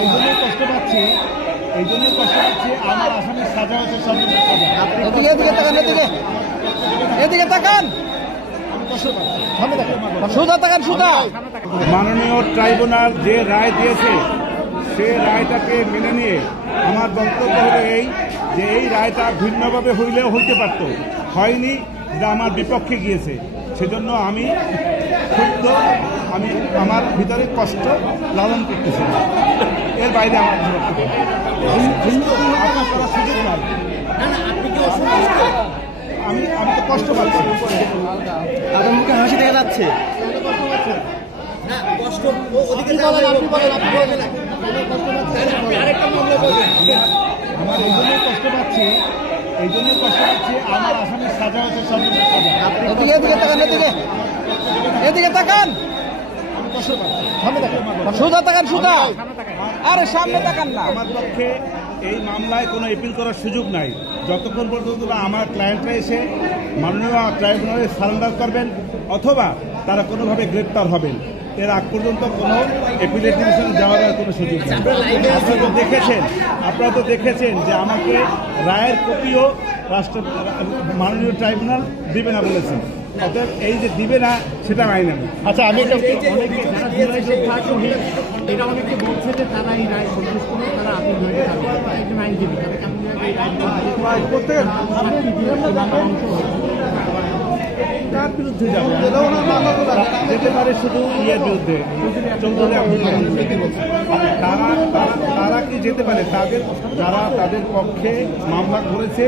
এই জন্যই কষ্ট পাচ্ছি আমার আসামির সাজা হচ্ছে সর্বোচ্চ সাজা। এদিকে তাকান, সুদা তাকান, সুদা। মাননীয় ট্রাইব্যুনাল যে রায় দিয়েছে সে রায়টাকে মেনে নিয়ে আমার বক্তব্য হলো এই যে এই রায়টা ভিন্নভাবে হইলেও হইতে পারত, হয়নি, যা আমার বিপক্ষে গিয়েছে। সেজন্য আমি ক্ষুব্ধ, আমি আমার ভিতরে কষ্ট লালন করতেছি, এর বাইরে আমার আমি তো কষ্ট পাচ্ছি, আপনার মুখে হাসি দেখা যাচ্ছে। আমার এই জন্যই কষ্ট পাচ্ছি আমার আসামির সাজা হচ্ছে সর্বোচ্চ সাজা। এদিকে তাকান, সুদা তাকান, সুদা। আরে সামনে তাকান না। আমার পক্ষে এই মামলায় কোনো এপিল করার সুযোগ নাই যতক্ষণ পর্যন্ত না আমার ক্লায়েন্টরা এসে মাননীয় ট্রাইব্যুনালে সারেন্ডার করবেন অথবা তারা কোনোভাবে গ্রেপ্তার হবেন। এর আগ পর্যন্ত কোনো এপিলেট ডিভিশনে যাওয়ার আর কোনো সুযোগ নেই। আপনারা তো দেখেছেন যে আমাকে রায়ের কপিও মাননীয় ট্রাইব্যুনাল দিবে না বলেছেন, অতএব এই যে দিবে না সেটা আইন আমি। আচ্ছা, আমি এটা অনেকে বলছে যে তারা এই রায় সন্তুষ্ট নয়, তারা আপিল হয়ে একজন আইনজীবী কার বিরুদ্ধে যাবে? যেতে পারে শুধু ইয়ের বিরুদ্ধে, চৌধুরী আব্দুল মান্নান। তারা কি যেতে পারে? যারা তাদের পক্ষে মামলা করেছে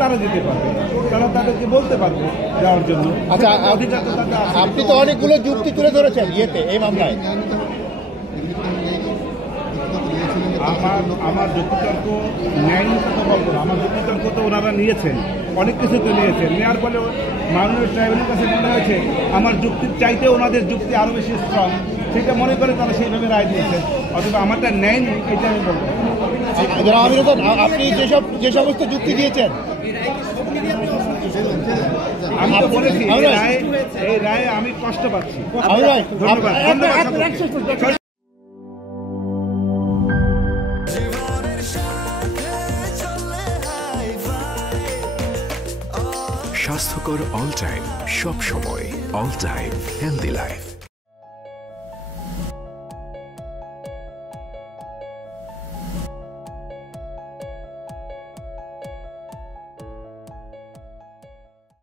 তারা যেতে পারবে, তারা তাদেরকে বলতে পারবে যাওয়ার জন্য। আচ্ছা, আপনি তো অনেকগুলো যুক্তি তুলে ধরেছেন এই মামলায়। আমার যুক্তিতর্ক ন্যায়নি কথা বলবো না, আমার যুক্তিতর্ক তো ওনারা নিয়েছেন, অনেক কিছু তো নিয়েছেন। নেওয়ার ফলে মাননীয় ট্রাইব্যুনালের কাছে মনে হয়েছে আমার যুক্তির চাইতে ওনাদের যুক্তি আরো বেশি স্ট্রং, সেটা মনে করে তারা সেইভাবে রায় দিয়েছেন। অথবা আমারটা ন্যায় নেই, এটা আমি বলবো। আপনি যে সমস্ত যুক্তি দিয়েছেন, আমি তো বলেছি এই রায়ে আমি কষ্ট পাচ্ছি। ধন্যবাদ। স্বাস্থ্যকর অল টাইম, সব সময় অল টাইম হেলদি লাইফ।